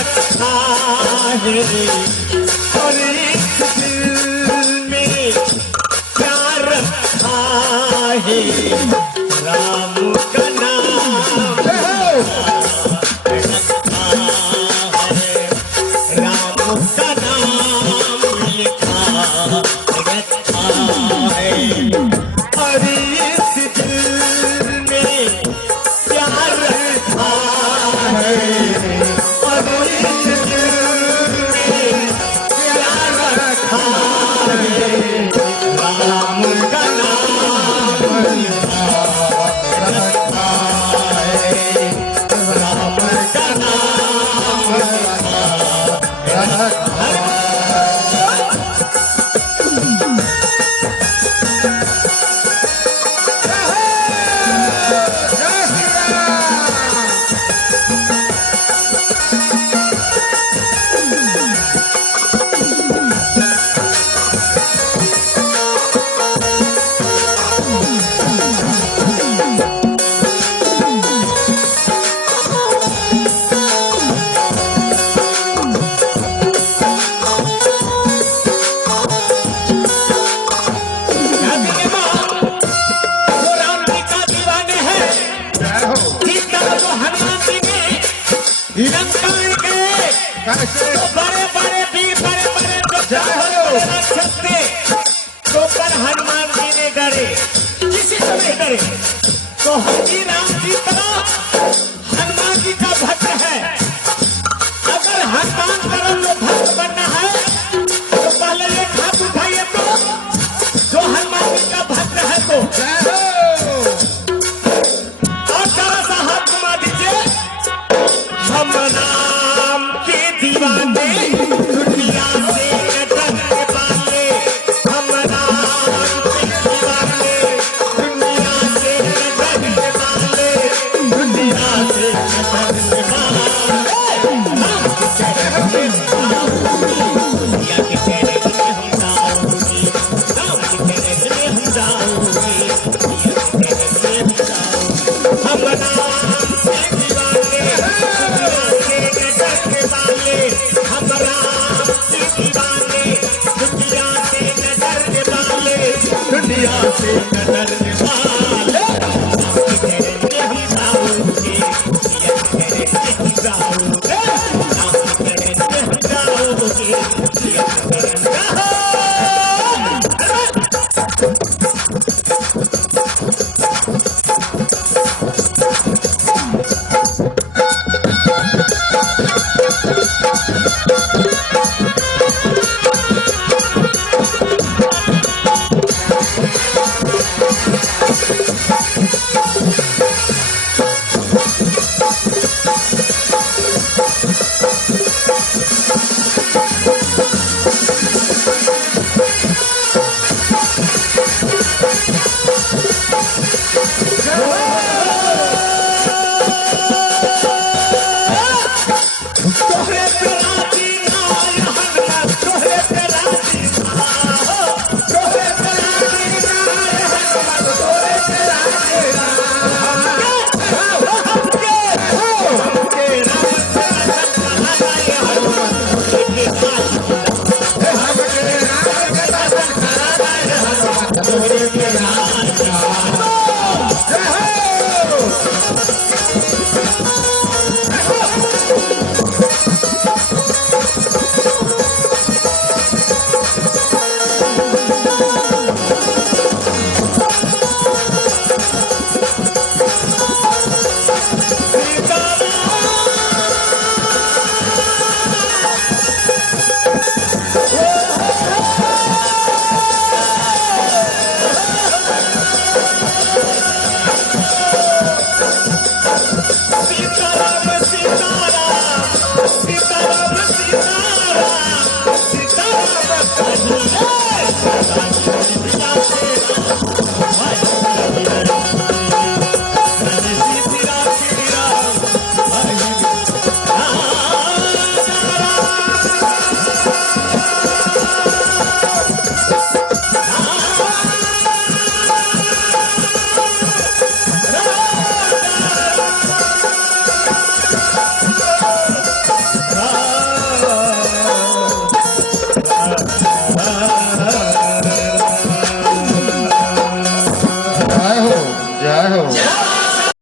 रखा है और इस दिल में प्यार रखा है राम का नाम रखा है राम का नाम लिखा रखा है और इस दिल में प्यार रखा है और इस दिल में प्यार रखा है राम का नाम लिखा रखा है राम का नाम लिखा रखा है। बड़े बड़े वीर बड़े बड़े सकते तो पर हनुमान जी ने डरे किसी से नहीं डरे तो हरि राम की तरह हनुमान जी का भक्त